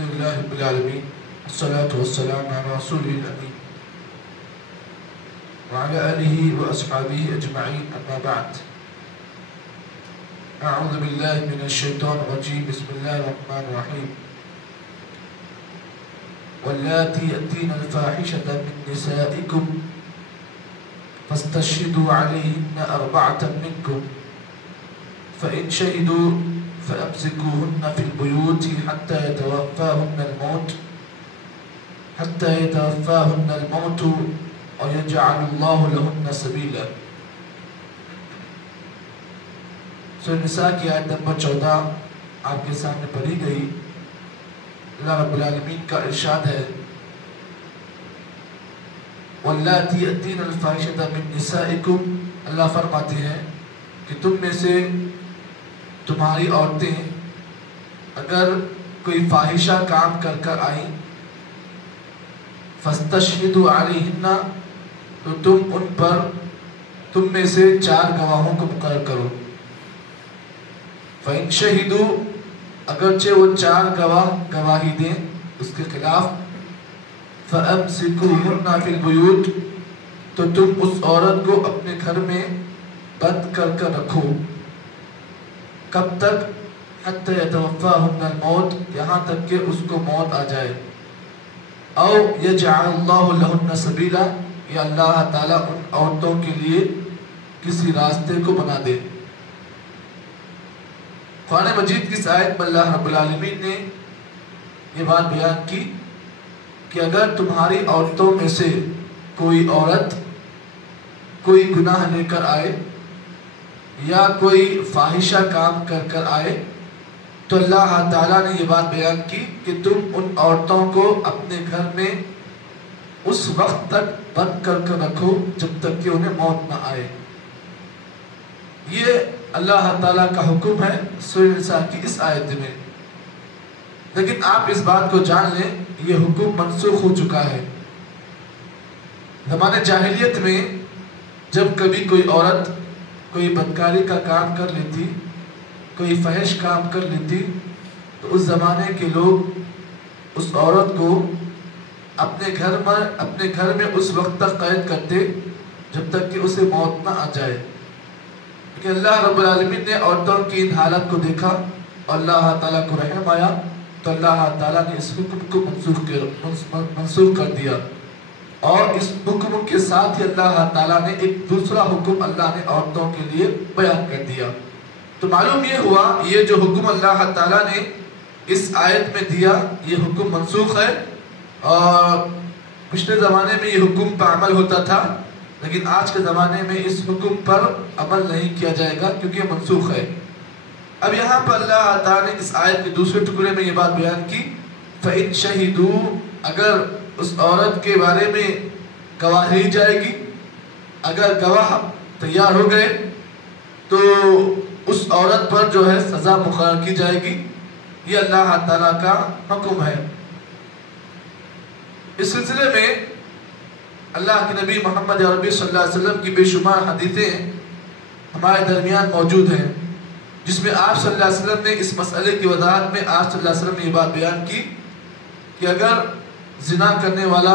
لله رب العالمين والصلاة والسلام على رسوله الأمين وعلى آله وأصحابه أجمعين أما بعد أعوذ بالله من الشيطان الرجيم بسم الله الرحمن الرحيم واللاتي يأتين الفاحشة من نسائكم فاستشهدوا عليهن 4 منكم فإن شهدوا فأمسكوهن في البيوت حتى يتوفاهن الموت ويجعل الله لهن سبيلا. سورہ نساء کی آیت نمبر 14 آپ کے سامنے پڑھی گئی. اللہ رب العالمین کا ارشاد ہے وَاللَّاتِي يَأْتِينَ الْفَاحِشَةَ مِن نِّسَائِكُمْ. اللہ فرماتے ہیں کہ تم میں سے تمہاری عورتیں اگر کوئی فاحشہ کام کر کر آئیں فَاسْتَشْهِدُوا عَلَيْهِنَّ تو تم میں سے 4 گواہوں کو مقرر کرو. فَإِن شَهِدُوا اگرچہ وہ 4 گواہ گواہی دیں اس کے خلاف فَأَمْسِكُوهُنَّ فِي الْبُيُوتِ تو تم اس عورت کو اپنے گھر میں بند کر رکھو. کب تک؟ حَتَّى يَتَوَفَّاهُنَّ الْمَوْتِ یہاں تک کہ اس کو موت آ جائے. او يَجْعَلَ اللَّهُ لَهُنَّ سَبِيلًا یا اللہ تعالیٰ ان عورتوں کے لیے کسی راستے کو بنا دے. قرآن مجید کی اس آیت میں اللہ رب العالمین نے یہ بات بیان کی کہ اگر تمہاری عورتوں میں سے کوئی عورت کوئی گناہ لے کر آئے یا کوئی فاحشہ کام کر آئے تو اللہ تعالیٰ نے یہ بات بیان کی کہ تم ان عورتوں کو اپنے گھر میں اس وقت تک بند کر رکھو جب تک کہ انہیں موت نہ آئے. یہ اللہ تعالیٰ کا حکم ہے سورہ نساء کی اس آیت میں. لیکن آپ اس بات کو جان لیں یہ حکم منسوخ ہو چکا ہے. زمانے جاہلیت میں جب کبھی کوئی عورت کوئی بدکاری کا کام کر لیتی کوئی فحش کام کر لیتی تو اس زمانے کے لوگ اس عورت کو اپنے گھر میں اس وقت تک قید کرتے جب تک کہ اسے موت نہ آ جائے. کہ اللہ رب العالمین نے عورتوں کی ان حالت کو دیکھا اور اللہ تعالیٰ کو رحم آیا تو اللہ تعالیٰ نے اس حکم کو منسوخ کر دیا. اور اس حکم کے ساتھ ہی اللہ تعالیٰ نے ایک دوسرا حکم اللہ نے عورتوں کے لیے بیان کر دیا. تو معلوم یہ ہوا یہ جو حکم اللہ تعالیٰ نے اس آیت میں دیا یہ حکم منسوخ ہے. اور پچھلے زمانے میں یہ حکم پر عمل ہوتا تھا لیکن آج کے زمانے میں اس حکم پر عمل نہیں کیا جائے گا کیونکہ یہ منسوخ ہے. اب یہاں پر اللہ تعالیٰ نے اس آیت کے دوسرے ٹکڑے میں یہ بات بیان کی فَإِن شَهِدُوا اگر اس عورت کے بارے میں گواہ لی جائے گی اگر گواہ تیار ہو گئے تو اس عورت پر جو ہے سزا مقرر کی جائے گی. یہ اللہ تعالیٰ کا حکم ہے. اس سلسلے میں اللہ کے نبی محمد عربی صلی اللہ علیہ وسلم کی بے شمار حدیثیں ہمارے درمیان موجود ہیں جس میں آپ صلی اللہ علیہ وسلم نے اس مسئلے کی وضاحت میں آپ صلی اللہ علیہ وسلم نے یہ بات بیان کی کہ اگر زنا کرنے والا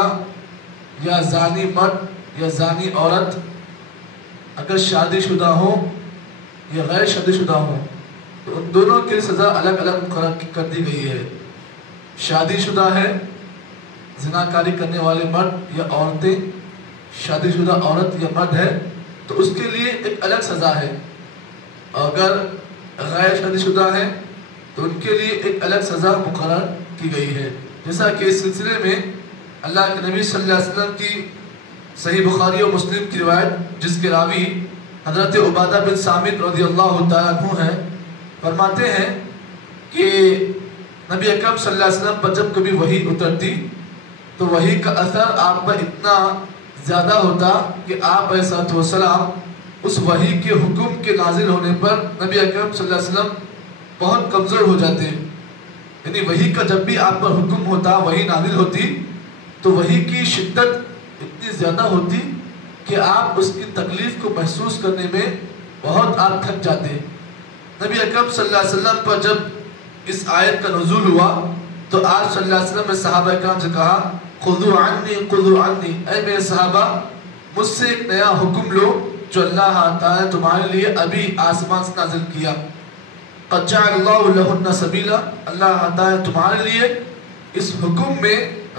یا زانی مرد یا زانی عورت اگر شادی شدہ ہو یا غیر شادی شدہ ہو تو ان دونوں کی سزا الگ الگ مقرر کر دی گئی ہے. شادی شدہ ہے زناکاری کرنے والے مرد یا عورتیں شادی شدہ عورت یا مرد ہے تو اس کے لیے ایک الگ سزا ہے. اگر غیر شادی شدہ ہے تو ان کے لیے ایک الگ سزا مقرر کی گئی ہے. جیسا کہ اس سلسلے میں اللہ کے نبی صلی اللہ علیہ وسلم کی صحیح بخاری و مسلم کی روایت جس کے راوی حضرت عبادہ بن صامت رضی اللہ تعالیٰ عنہ ہیں فرماتے ہیں کہ نبی اکرم صلی اللہ علیہ وسلم پر جب کبھی وحی اترتی تو وحی کا اثر آپ پر اتنا زیادہ ہوتا کہ آپ علیہ السلام اس وحی کے حکم کے نازل ہونے پر نبی اکرم صلی اللہ علیہ وسلم بہت کمزور ہو جاتے. یعنی وحی کا جب بھی آپ پر حکم ہوتا وحی نازل ہوتی تو وحی کی شدت اتنی زیادہ ہوتی کہ آپ اس کی تکلیف کو محسوس کرنے میں بہت آپ تھک جاتے. نبی اکرم صلی اللہ علیہ وسلم پر جب اس آیت کا نزول ہوا تو آپ صلی اللہ علیہ وسلم نے صحابہ کرام سے کہا خذو عنی، اے میرے صحابہ مجھ سے ایک نیا حکم لو جو اللہ تعالیٰ نے تمہارے لیے ابھی آسمان سے نازل کیا. قد جعل اللہ لہن سبیلا، اللہ تعالیٰ نے تمہارے لیے اس حکم میں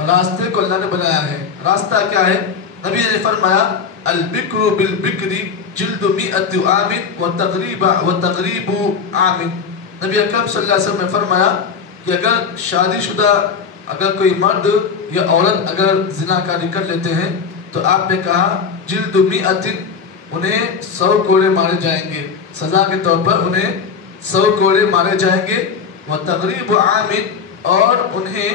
راستے کو اللہ نے بنایا ہے. راستہ کیا ہے؟ نبی نے فرمایا البکر بالبکر جلد مئت عام وتغریب عام. نبی اکرم صلی اللہ علیہ وسلم نے فرمایا کہ اگر شادی شدہ اگر کوئی مرد یا عورت اگر زناکاری کر لیتے ہیں تو آپ نے کہا جلد مئت، انہیں 100 کوڑے مارے جائیں گے، سزا کے طور پر انہیں 100 کوڑے مارے جائیں گے. وتغریب عام، اور انہیں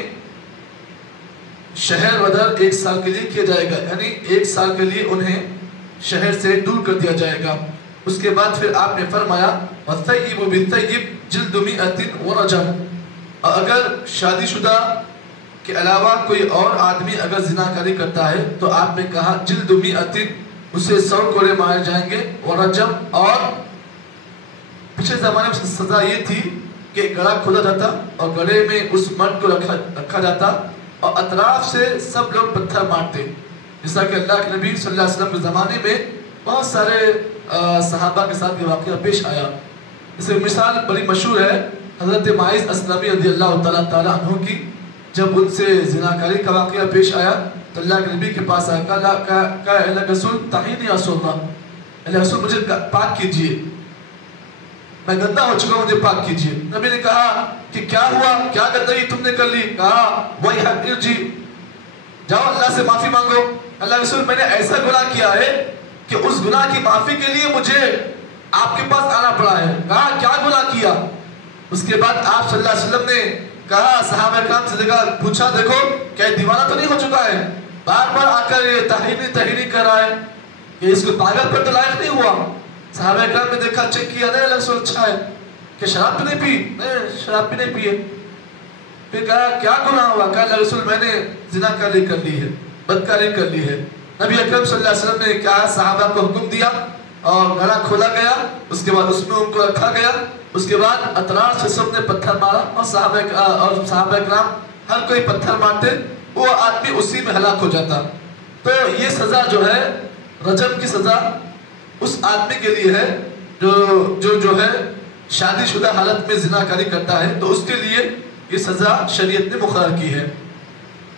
شہر بدر 1 سال کے لیے کیا جائے گا، یعنی 1 سال کے لیے انہیں شہر سے دور کر دیا جائے گا. اس کے بعد پھر آپ نے فرمایا والثیب بالثیب جلد مئت ورجم، اور اگر شادی شدہ کے علاوہ کوئی اور آدمی اگر زناکاری کرتا ہے تو آپ نے کہا جلد مئت، اسے 100 کوڑے مارے جائیں گے. ورجم، اور پچھلے زمانے میں سزا یہ تھی کہ گڑھا کھودا جاتا اور گڑھے میں اس مرد کو رکھا جاتا اور اطراف سے سب لوگ پتھر مارتے، جیسا کہ اللہ کے نبی صلی اللہ علیہ وسلم کے زمانے میں بہت سارے صحابہ کے ساتھ یہ واقعہ پیش آیا. اس میں مثال بڑی مشہور ہے حضرت معاذ اسلمی رضی اللہ تعالیٰ عنہ کی. جب ان سے زناکاری کا واقعہ پیش آیا تو اللہ کے نبی کے پاس آیا، کہا اللہ رسول تحینی یا رسول اللہ، اللہ رسول مجھے پاک کیجئے، میں گندا ہو چکا ہوں، مجھے پاک کیجئے. نبی نے کہا کہ کیا ہوا، کیا گندگی تم نے کر لی؟ کہا وَيْحَكْ ارْجِعْ، جاؤ اللہ سے معافی مانگو. اللہ رسول میں نے ایسا گناہ کیا ہے کہ اس گناہ کی معافی کے لیے مجھے آپ کے پاس آنا پڑا ہے. کہا کیا گناہ کیا؟ اس کے بعد آپ صلی اللہ علیہ وسلم نے کہا صحابہ کرام سے پوچھا دیکھو کیا دیوانہ تو نہیں ہو چکا ہے، بار بار آ کر یہ تحریری کر رہا ہے کہ اس کو پاگل پر تو لائق نہیں ہوا. صحابہ کرام نے دیکھا، چیک کیا، نہیں اللہ رسول اچھا ہے. کہ شراب بھی نہیں پی؟ نہیں شراب بھی نہیں پیے. پھر کہا کیا گناہ ہوا؟ کہا اللہ رسول میں نے زناکاری کر لی ہے، بدکاری کر لی ہے. نبی اکرم صلی اللہ علیہ وسلم نے کہا صحابہ کو حکم دیا اور گڑھا کھولا گیا، اس کے بعد اس میں ان کو رکھا گیا. اس کے بعد اطراف سے سب نے پتھر مارا اور صحابہ کرام ہر کوئی پتھر مارتے، وہ آدمی اسی میں ہلاک ہو جاتا. تو یہ سزا جو ہے رجم کی سزا اس آدمی کے لیے ہے جو ہے شادی شدہ حالت میں زناکاری کرتا ہے، تو اس کے لیے یہ سزا شریعت نے مقرر کی ہے.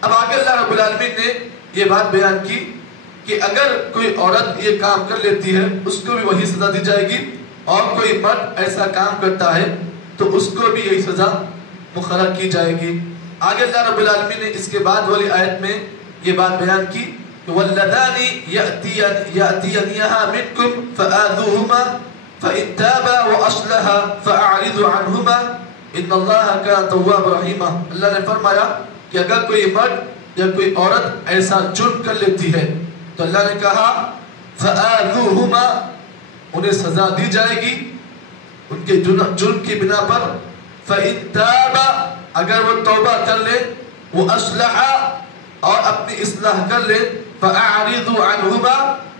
اب آگے اللہ رب العالمین نے یہ بات بیان کی کہ اگر کوئی عورت یہ کام کر لیتی ہے اس کو بھی وہی سزا دی جائے گی، اور کوئی مرد ایسا کام کرتا ہے تو اس کو بھی یہی سزا مقرر کی جائے گی. آگے اللہ رب العالمین نے اس کے بعد والی آیت میں یہ بات بیان کی کہ وَالَّذَانِ يَأْتِيَنِيَهَا مِنْكُمْ فَآذُوهُمَا فَإِن تَابَا وَأَصْلَحَا فَأَعْرِضُوا عَنْهُمَا إِنَّ اللَّهَ كَانَ تَوَّابًا رَحِيمًا. اللہ نے فرمایا کہ اگر کوئی مرد یا کوئی عورت ایسا جرم کر لیتی ہے تو اللہ نے کہا فَآذُوهُمَا، انہیں سزا دی جائے گی ان کے جرم کی بنا پر. فَإِن تَابَا، اگر وہ توبہ کر لے، وَأَصْلَحَا، اور اپنی اصلاح کر لے، فَأَعْرِضُوا عَنْهُمَا،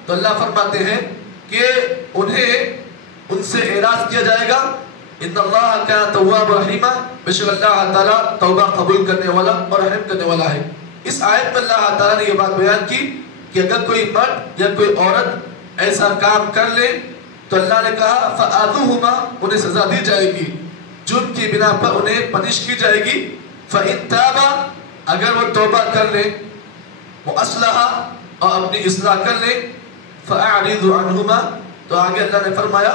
تو اللہ فرماتے ہیں کہ انہیں ان سے اعراض کیا جائے گا. إِنَّ اللَّهَ كَانَ تَوَّابًا رَحِيمًا، بے شک اللہ تعالیٰ توبہ قبول کرنے والا اور رحم کرنے والا ہے. اس آیت میں اللہ تعالیٰ نے یہ بات بیان کی کہ اگر کوئی مرد یا کوئی عورت ایسا کام کر لے تو اللہ نے کہا فَآذُوهُمَا، انہیں سزا دی جائے گی، جرم کی بنا پر انہیں پنش کی جائے گی. فَإِن تَابَا، اگر وہ توبہ کر لیں، وَأَصْلَحَا، اور اپنی اصلاح کر لیں، فَأَعْرِضُوا عَنْهُمَا، تو آگے اللہ نے فرمایا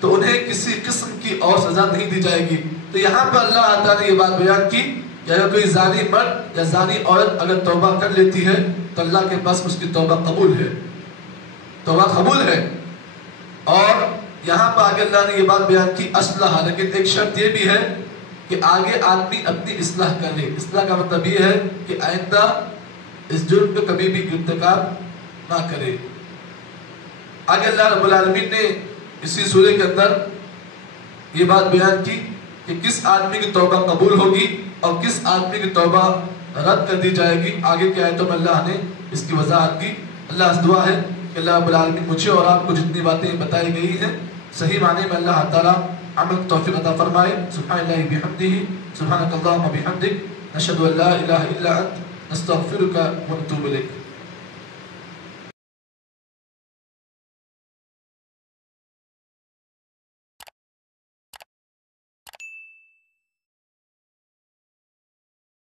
تو انہیں کسی قسم کی اور سزا نہیں دی جائے گی. تو یہاں پر اللہ تعالیٰ نے یہ بات بیان کی کہ اگر کوئی زانی مرد یا زانی عورت اگر توبہ کر لیتی ہے تو اللہ کے پاس اس کی توبہ قبول ہے، توبہ قبول ہے. اور یہاں پر آگے اللہ نے یہ بات بیان کی اصلاح، لیکن ایک شرط یہ بھی ہے کہ آگے آدمی اپنی اصلاح کر لے. اصلاح کا مطلب یہ ہے کہ آئندہ اس جرم کو کبھی بھی ارتکاب نہ کرے. آگے اللہ رب العالمین نے اسی سورہ کے اندر یہ بات بیان کی کہ کس آدمی کی توبہ قبول ہوگی اور کس آدمی کی توبہ رد کر دی جائے گی. آگے کی آیتوں میں اللہ نے اس کی وضاحت کی. اللہ سے دعا ہے کہ اللہ رب العالمین مجھے اور آپ کو جتنی باتیں بتائی گئی ہیں صحیح معنی میں اللہ تعالیٰ عمل توفیق عطا فرمائے. سبحان اللہ بحمدہ، سبحانک اللہم بحمدک، نشهد ان لا اله الا انت نستغفرك ونتوب اليك.